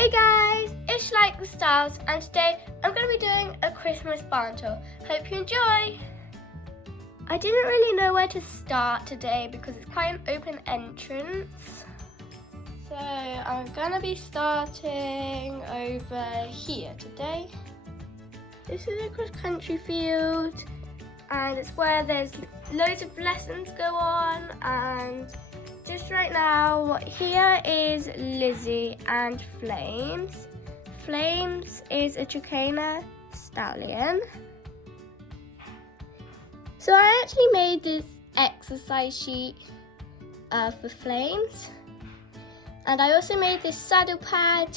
Hey guys, it's Schleich Christmas and today I'm going to be doing a Christmas barn tour. Hope you enjoy! I didn't really know where to start today because it's quite an open entrance. So I'm going to be starting over here today. This is a cross-country field and it's where there's loads of lessons go on, and just right now here is Lizzie and Flames. Flames is a Trakehner stallion. So I actually made this exercise sheet for Flames, and I also made this saddle pad.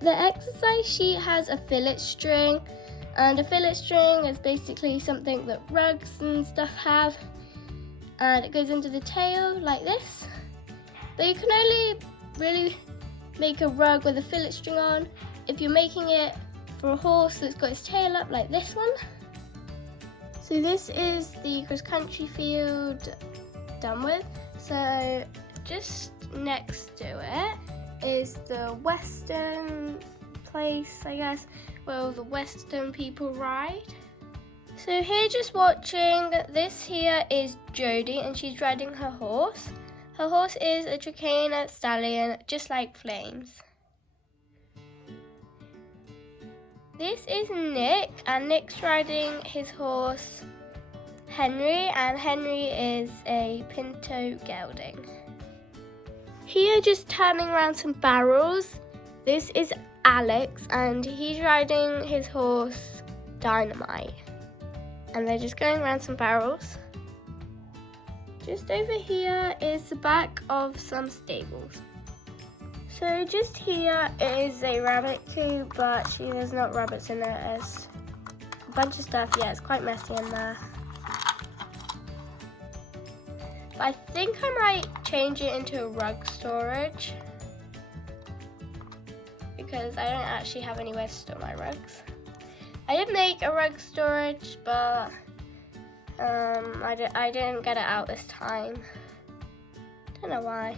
The exercise sheet has a fillet string, and a fillet string is basically something that rugs and stuff have, and it goes into the tail like this. But you can only really make a rug with a fillet string on if you're making it for a horse that's got its tail up like this one. So this is the cross-country field done with. So just next to it is the western place, I guess, where all the western people ride. So here, just watching, this here is Jodie and she's riding her horse. Her horse is a Trakehner stallion, just like Flames. This is Nick, and Nick's riding his horse Henry, and Henry is a Pinto gelding. Here, just turning around some barrels, this is Alex and he's riding his horse Dynamite, and they're just going around some barrels. Just over here is the back of some stables. So just here is a rabbit coop, but there's not rabbits in there. There's a bunch of stuff. Yeah, it's quite messy in there. But I think I might change it into a rug storage, because I don't actually have anywhere to store my rugs. I did make a rug storage, but I didn't get it out this time. Don't know why.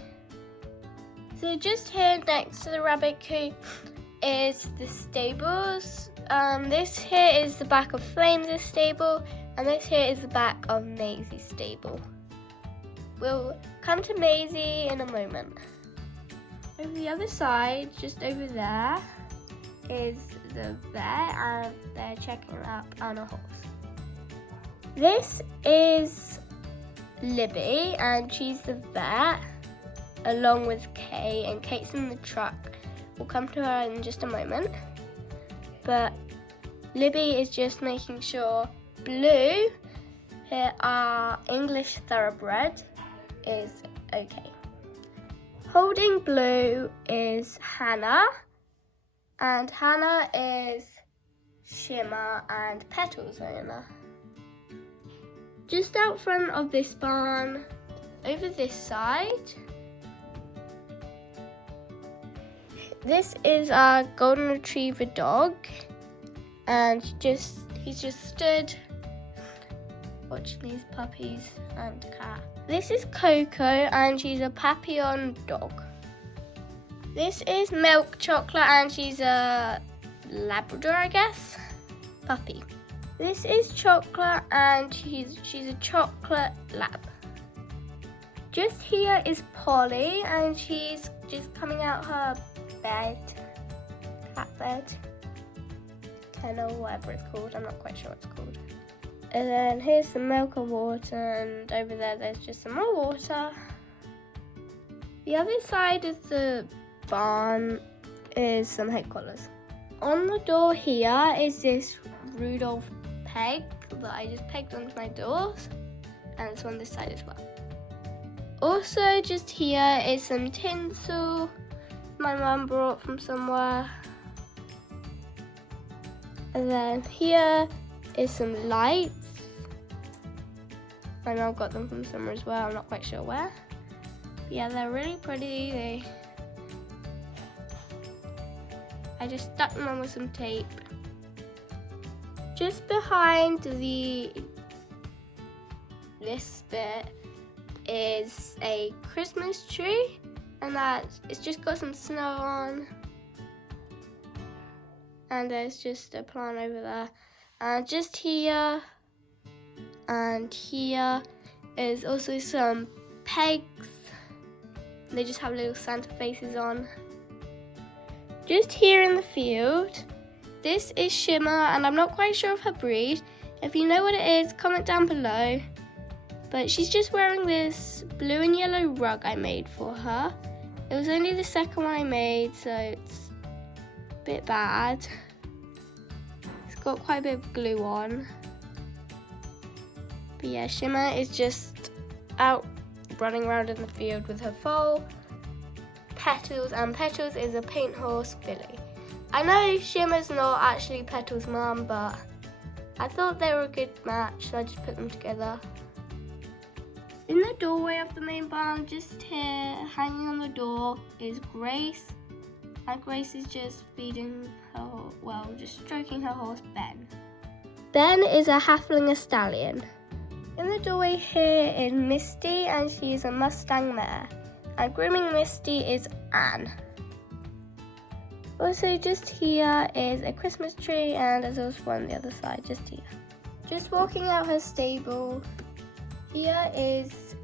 So just here next to the rabbit coop is the stables. This here is the back of Flames' stable, and this here is the back of Maisie's stable. We'll come to Maisie in a moment. Over the other side, just over there, is the vet, and they're checking up on a horse. This is Libby, and she's the vet, along with Kate, and Kate's in the truck. We'll come to her in just a moment. But Libby is just making sure Blue, our English thoroughbred, is okay. Holding Blue is Hannah, and Hannah is Shimmer and Petal's owner. Just out front of this barn, over this side, this is our golden retriever dog, and he's just stood watching these puppies and cat. This is Coco, and she's a Papillon dog. This is Milk Chocolate, and she's a Labrador, I guess, puppy. This is Chocolate, and she's a chocolate lab. Just here is Polly, and she's just coming out her bed, cat bed, kennel, whatever it's called. I'm not quite sure what it's called. And then here's some milk and water, and over there's just some more water. The other side of the barn is some hay collars. On the door here is this Rudolph peg that I just pegged onto my doors, and it's on this side as well. Also just here is some tinsel my mum brought from somewhere. And then here is some lights. My mum got them from somewhere as well, I'm not quite sure where. But yeah, they're really pretty. I just stuck them on with some tape. Just behind this bit is a Christmas tree, And it's just got some snow on. And there's just a plant over there. And just here and here is also some pegs. They just have little Santa faces on. Just here in the field, this is Shimmer, and I'm not quite sure of her breed. If you know what it is, comment down below. But she's just wearing this blue and yellow rug I made for her. It was only the second one I made, so it's a bit bad. It's got quite a bit of glue on. But yeah, Shimmer is just out running around in the field with her foal, Petals, and Petals is a paint horse filly. I know Shimmer's not actually Petals' mum, but I thought they were a good match, so I just put them together. In the doorway of the main barn, just here, hanging on the door, is Grace. And Grace is just feeding her, just stroking her horse, Ben. Ben is a halfling stallion. In the doorway here is Misty, and she is a Mustang mare. And grooming Misty is Anne. Also just here is a Christmas tree, and there's also one on the other side, just here. Just walking out her stable, here is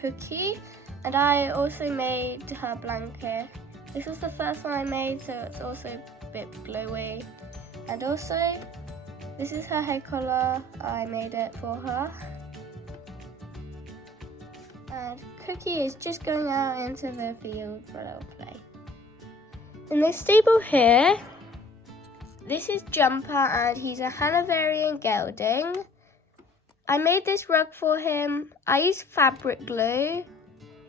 Cookie, and I also made her blanket. This was the first one I made, so it's also a bit glowy. And also, this is her head collar. I made it for her. And Cookie is just going out into the field for a little play. In this stable here, this is Jumper, and he's a Hanoverian gelding. I made this rug for him. I used fabric glue.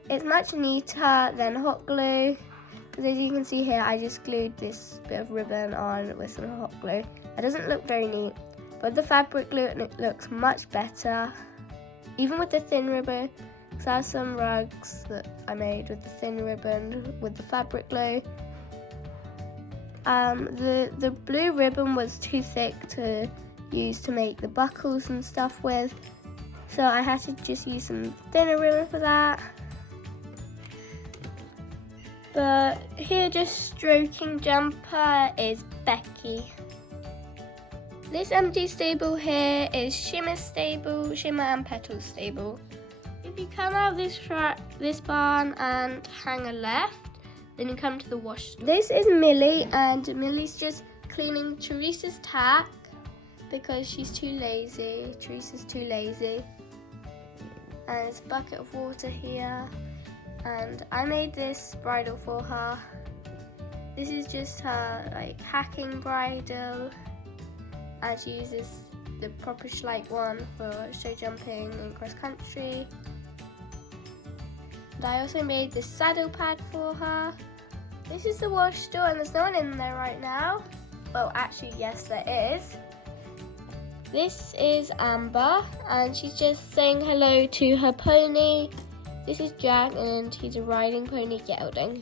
It's much neater than hot glue. Because as you can see here, I just glued this bit of ribbon on with some hot glue. It doesn't look very neat, but the fabric glue, it looks much better. Even with the thin ribbon, because I have some rugs that I made with the thin ribbon with the fabric glue. The blue ribbon was too thick to use to make the buckles and stuff with, so I had to just use some thinner ribbon for that. But here, just stroking Jumper, is Becky. This empty stable here is Shimmer's stable, Shimmer and Petal's stable. If you come out of this barn and hang a left, then you come to the wash store. This is Millie, and Millie's just cleaning Teresa's tack because she's too lazy. Teresa's too lazy. And there's a bucket of water here. And I made this bridle for her. This is just her hacking bridle. And she uses the proper Schleich one for show jumping and cross country. And I also made this saddle pad for her. This is the wash store, and there's no one in there right now. Well, actually, yes, there is. This is Amber, and she's just saying hello to her pony. This is Jack, and he's a riding pony gelding.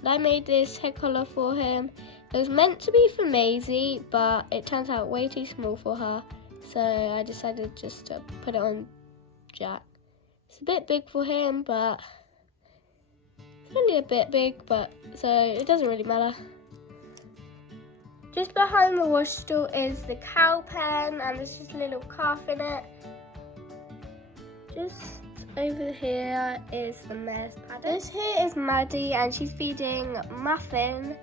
And I made this head collar for him. It was meant to be for Maisie, but it turned out way too small for her. So I decided just to put it on Jack. It's a bit big for him, but it's only a bit big, but so it doesn't really matter. Just behind the wash store is the cow pen, and there's just a little calf in it. Just over here is the mare's paddock. This here is Maddie, and she's feeding Muffin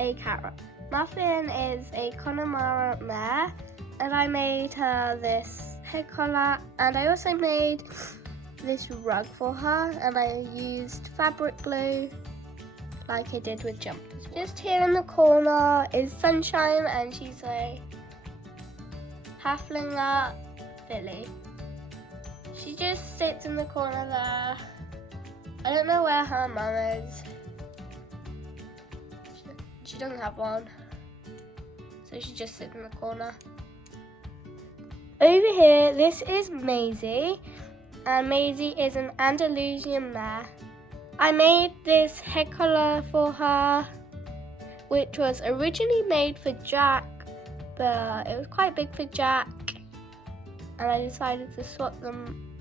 a carrot. Muffin is a Connemara mare, and I made her this head collar, and I also made this rug for her, and I used fabric glue like I did with Jumpers. Just here in the corner is Sunshine, and she's a halfling filly. She just sits in the corner there. I don't know where her mum is. She doesn't have one, so she just sits in the corner. Over here, this is Maisie, and Maisie is an Andalusian mare. I made this head collar for her, which was originally made for Jack, but it was quite big for Jack, and I decided to swap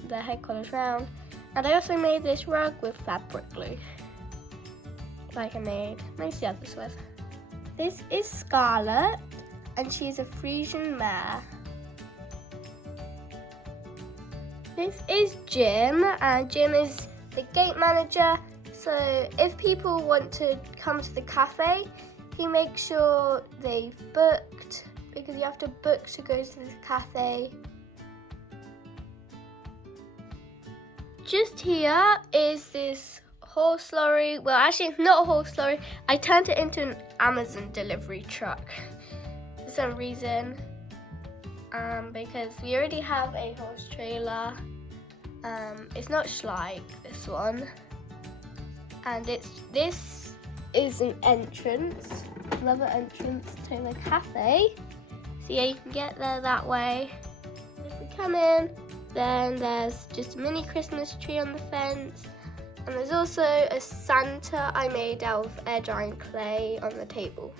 their head collars around. And I also made this rug with fabric glue. like I made most of the others with. This is Scarlett, and she's a Frisian mare. This is Jim, and Jim is the gate manager. So if people want to come to the cafe, he makes sure they've booked, because you have to book to go to the cafe. Just here is this horse lorry. Well, actually it's not a horse lorry. I turned it into an Amazon delivery truck for some reason. Because we already have a horse trailer. It's not Schleich, this one. And this is an entrance, another entrance to the cafe. So yeah, you can get there that way. If we come in, then there's just a mini Christmas tree on the fence. And there's also a Santa I made out of air drying clay on the table.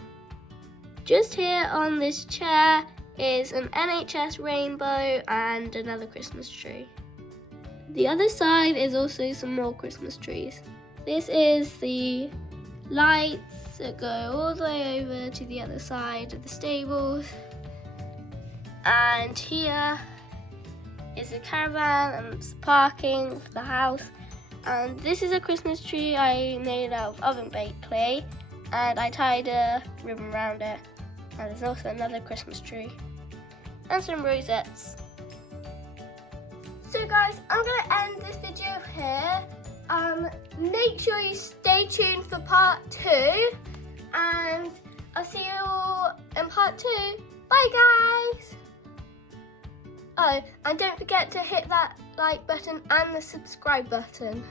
Just here on this chair is an NHS rainbow and another Christmas tree. The other side is also some more Christmas trees. This is the lights that go all the way over to the other side of the stables. And here is the caravan and it's parking for the house. And this is a Christmas tree I made out of oven baked clay, and I tied a ribbon around it. And there's also another Christmas tree and some rosettes. So guys, I'm going to end this video here. Make sure you stay tuned for part 2, and I'll see you all in part 2. Bye guys! Oh, and don't forget to hit that like button and the subscribe button.